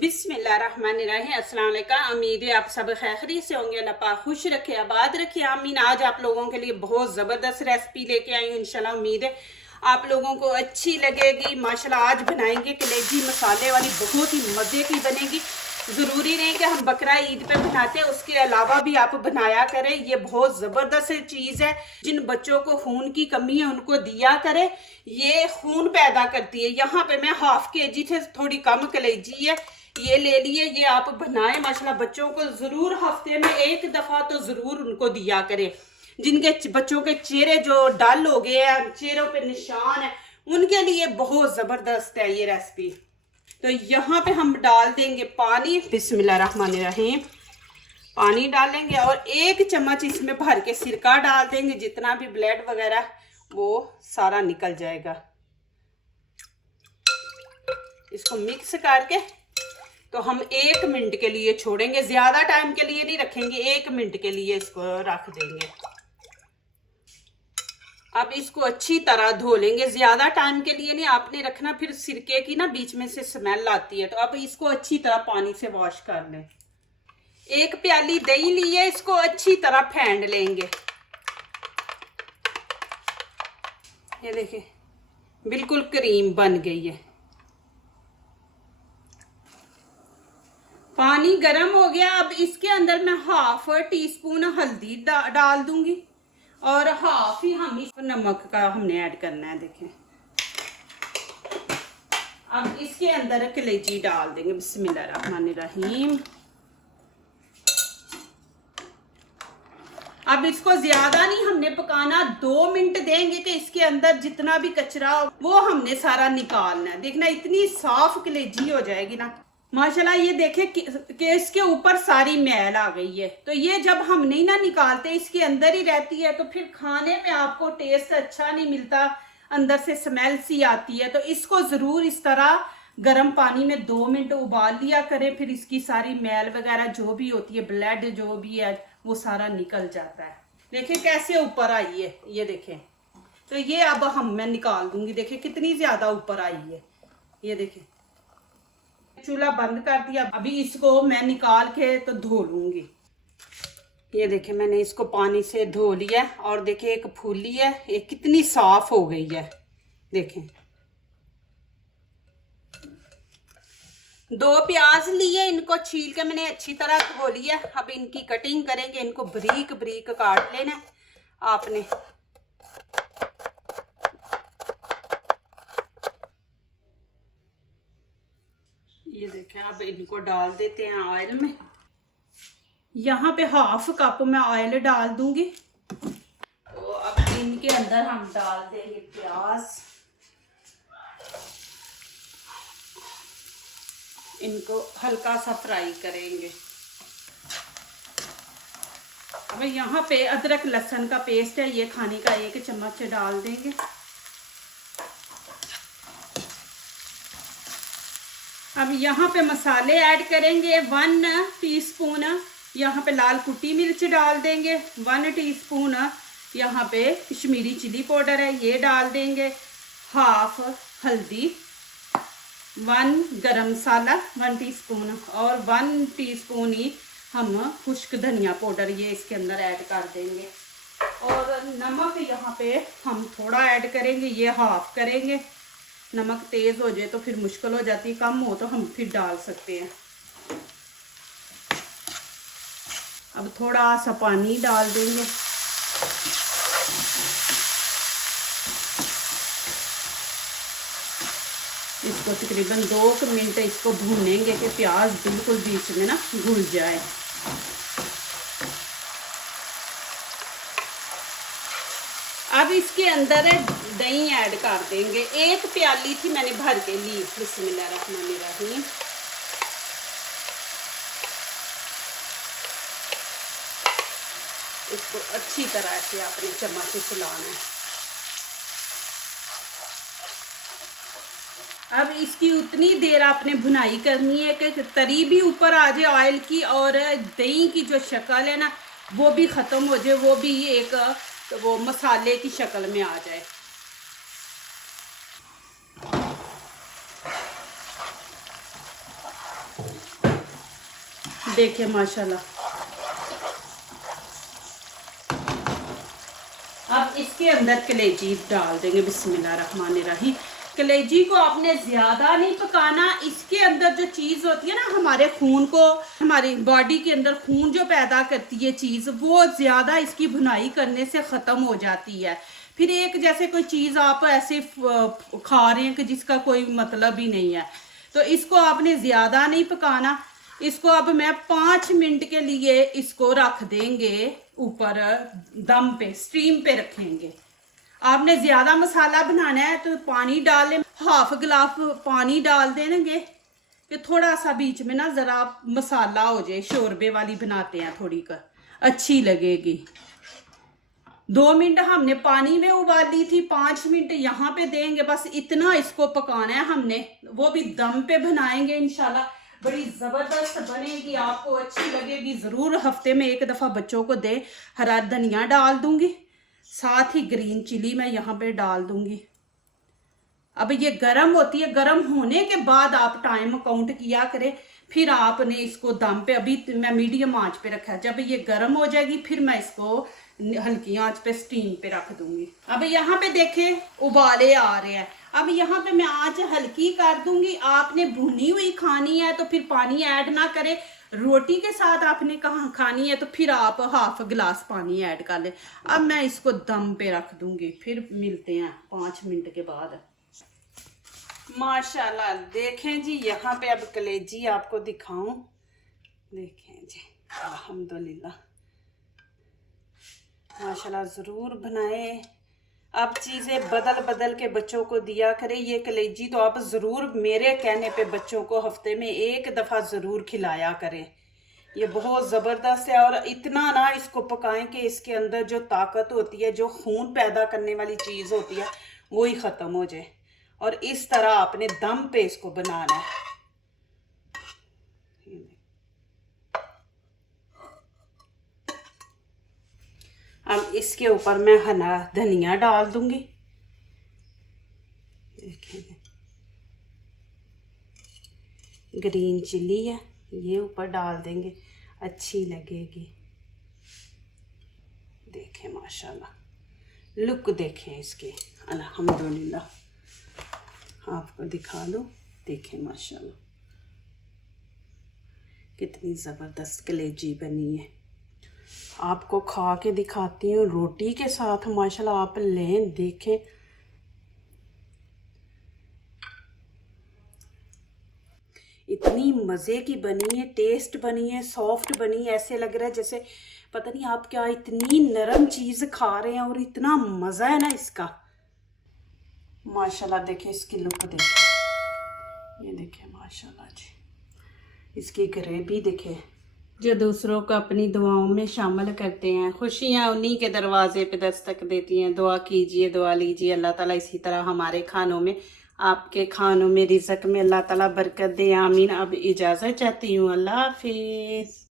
बिस्मिल्लाहिर्रहमानिर्रहीम। अस्सलाम वालेकुम। उम्मीद है आप सब खैरियत से होंगे। अल्लाह पाक खुश रखे, आबाद रखे, आमीन। आज आप लोगों के लिए बहुत ज़बरदस्त रेसिपी लेके आई हूँ। इंशाल्लाह उम्मीद है आप लोगों को अच्छी लगेगी। माशाल्लाह आज बनाएंगे कलेजी मसाले वाली, बहुत ही मज़े की बनेगी। ज़रूरी नहीं कि हम बकरा ईद पे बनाते हैं, उसके अलावा भी आप बनाया करें। ये बहुत ज़बरदस्त चीज़ है। जिन बच्चों को खून की कमी है उनको दिया करें, ये खून पैदा करती है। यहाँ पे मैं हाफ केजी से थोड़ी कम कलेजी है, ये ले लिए। ये आप बनाएं माशाल्लाह। बच्चों को ज़रूर हफ्ते में एक दफ़ा तो ज़रूर उनको दिया करें। जिनके बच्चों के चेहरे जो डल हो गए हैं, चेहरों पे निशान है, उनके लिए बहुत ज़बरदस्त है ये रेसिपी। तो यहाँ पे हम डाल देंगे पानी। बिस्मिल्लाहिर्रहमानिर्रहीम। पानी डालेंगे और 1 चम्मच इसमें भर के सिरका डाल देंगे। जितना भी ब्लड वगैरह वो सारा निकल जाएगा। इसको मिक्स करके तो हम 1 मिनट के लिए छोड़ेंगे, ज्यादा टाइम के लिए नहीं रखेंगे, 1 मिनट के लिए इसको रख देंगे। अब इसको अच्छी तरह धो लेंगे, ज्यादा टाइम के लिए नहीं आपने रखना, फिर सिरके की ना बीच में से स्मेल आती है। तो अब इसको अच्छी तरह पानी से वॉश कर लें। 1 प्याली दही ली है, इसको अच्छी तरह फेंट लेंगे। ये देखिए बिल्कुल क्रीम बन गई है। पानी गर्म हो गया। अब इसके अंदर मैं हाफ टीस्पून हल्दी डाल दूंगी और हाफ ही हम इस नमक का हमने ऐड करना है। देखें अब इसके अंदर कलेजी डाल देंगे। बिस्मिल्लाहिर्रहमानिर्रहीम। अब इसको ज्यादा नहीं हमने पकाना, 2 मिनट देंगे कि इसके अंदर जितना भी कचरा हो वो हमने सारा निकालना है। देखना इतनी साफ कलेजी हो जाएगी ना माशाल्लाह। ये देखें कि इसके ऊपर सारी मैल आ गई है। तो ये जब हम नहीं ना निकालते, इसके अंदर ही रहती है, तो फिर खाने में आपको टेस्ट अच्छा नहीं मिलता, अंदर से स्मेल सी आती है। तो इसको जरूर इस तरह गर्म पानी में 2 मिनट उबाल लिया करें, फिर इसकी सारी मैल वगैरह जो भी होती है, ब्लड जो भी है, वो सारा निकल जाता है। देखें कैसे ऊपर आई है, ये देखें। तो ये अब मैं निकाल दूंगी। देखें कितनी ज्यादा ऊपर आई है, ये देखें। चूल्हा बंद कर दिया। अभी इसको मैं निकाल के तो धो लूंगी। ये देखें मैंने इसको पानी से धो लिया और देखें एक फूली है, ये कितनी साफ हो गई है। देखें 2 प्याज लिए, इनको छील के मैंने अच्छी तरह धो लिया। अब इनकी कटिंग करेंगे। इनको बारीक बारीक काट लेना आपने। ये देखें अब इनको डाल देते हैं ऑयल में। यहाँ पे हाफ कप मैं ऑयल डाल दूंगी। तो अब इनके अंदर हम डाल देंगे प्याज। इनको हल्का सा फ्राई करेंगे। अब यहाँ पे अदरक लहसुन का पेस्ट है, ये खाने का 1 चम्मच डाल देंगे। अब यहाँ पे मसाले ऐड करेंगे। 1 टीस्पून यहाँ पे लाल कुटी मिर्च डाल देंगे। 1 टीस्पून यहाँ पे कश्मीरी चिली पाउडर है, ये डाल देंगे। हाफ हल्दी, 1 गरम मसाला 1 टीस्पून और 1 टीस्पून ही हम खुश्क धनिया पाउडर ये इसके अंदर ऐड कर देंगे। और नमक यहाँ पे हम थोड़ा ऐड करेंगे, ये हाफ करेंगे। नमक तेज हो जाए तो फिर मुश्किल हो जाती है, कम हो तो हम फिर डाल सकते हैं। अब थोड़ा सा पानी डाल देंगे। इसको तकरीबन 2 मिनट इसको भूनेंगे कि प्याज बिल्कुल बीच में ना घुल जाए। अब इसके अंदर दही ऐड कर देंगे। 1 प्याली थी मैंने भर के ली। बिस्मिल्लाहिर्रहमानिर्रहीम। इसको अच्छी तरह से आपने चम्मच से चलाना है। अब इसकी उतनी देर आपने भुनाई करनी है कि तरी भी ऊपर आ जाए ऑयल की और दही की जो शक्ल है ना वो भी ख़त्म हो जाए, वो भी एक वो मसाले की शक्ल में आ जाए। देखिए माशाल्लाह। अब इसके अंदर कलेजी डाल देंगे, बिस्मिल्लाहिर्रहमानिर्रहीम। कलेजी को आपने ज़्यादा नहीं पकाना। इसके अंदर जो चीज़ होती है ना, हमारे खून को, हमारी बॉडी के अंदर खून जो पैदा करती है चीज़, वो ज़्यादा इसकी भुनाई करने से ख़त्म हो जाती है। फिर एक जैसे कोई चीज़ आप ऐसे खा रहे हैं कि जिसका कोई मतलब ही नहीं है, तो इसको आपने ज़्यादा नहीं पकाना। इसको अब मैं 5 मिनट के लिए इसको रख देंगे ऊपर दम पे, स्टीम पे रखेंगे। आपने ज़्यादा मसाला बनाना है तो पानी डाल लें, हाफ गिलास पानी डाल देंगे कि थोड़ा सा बीच में ना ज़रा मसाला हो जाए। शोरबे वाली बनाते हैं थोड़ी कर, अच्छी लगेगी। 2 मिनट हमने पानी में उबाली थी, 5 मिनट यहाँ पे देंगे। बस इतना इसको पकाना है हमने, वो भी दम पे बनाएंगे इंशाल्लाह। बड़ी ज़बरदस्त बनेगी, आपको अच्छी लगेगी। ज़रूर हफ्ते में एक दफ़ा बच्चों को दे। हरा धनिया डाल दूंगी, साथ ही ग्रीन चिली मैं यहाँ पे डाल दूंगी। अब ये गरम होती है, गरम होने के बाद आप टाइम काउंट किया करें। फिर आपने इसको दम पे, अभी मैं मीडियम आंच पे रखा है, जब ये गर्म हो जाएगी फिर मैं इसको हल्की आंच पे स्टीम पे रख दूंगी। अब यहाँ पे देखें उबाले आ रहे हैं। अब यहाँ पे मैं आंच हल्की कर दूंगी। आपने भुनी हुई खानी है तो फिर पानी ऐड ना करें। रोटी के साथ आपने कहाँ खानी है तो फिर आप हाफ गिलास पानी ऐड कर लें। अब मैं इसको दम पे रख दूंगी, फिर मिलते हैं 5 मिनट के बाद। माशाल्लाह देखें जी, यहाँ पे अब कलेजी आपको दिखाऊं। देखें जी, अल्हम्दुलिल्लाह माशाल्लाह। ज़रूर बनाएं। अब चीज़ें बदल बदल के बच्चों को दिया करें। ये कलेजी तो आप ज़रूर मेरे कहने पे बच्चों को हफ्ते में एक दफ़ा ज़रूर खिलाया करें। ये बहुत ज़बरदस्त है। और इतना ना इसको पकाएं कि इसके अंदर जो ताकत होती है, जो खून पैदा करने वाली चीज़ होती है, वो ही ख़त्म हो जाए। और इस तरह आपने दम पे इसको बनाना है। अब इसके ऊपर मैं हरा धनिया डाल दूंगी। देखिए ग्रीन चिली है, ये ऊपर डाल देंगे, अच्छी लगेगी। देखें माशाल्लाह, लुक देखें इसकी, अल्हम्दुलिल्लाह। आपको दिखा दो, देखें माशाल्लाह कितनी ज़बरदस्त कलेजी बनी है। आपको खा के दिखाती हूँ रोटी के साथ। माशाल्लाह आप लें, देखें इतनी मज़े की बनी है, टेस्ट बनी है, सॉफ्ट बनी है। ऐसे लग रहा है जैसे पता नहीं आप क्या इतनी नरम चीज़ खा रहे हैं, और इतना मज़ा है ना इसका। माशाल्लाह देखिए इसकी लुक देखिए, ये देखिए माशाल्लाह जी। इसकी ग्रेवी देखिए। जो दूसरों को अपनी दुआओं में शामिल करते हैं, खुशियाँ उन्हीं के दरवाजे पे दस्तक देती हैं। दुआ कीजिए, दुआ लीजिए, अल्लाह ताला इसी तरह हमारे खानों में, आपके खानों में, रिज़्क़ में अल्लाह ताला बरकत दे, आमीन। अब इजाज़त चाहती हूँ, अल्लाह हाफिज़।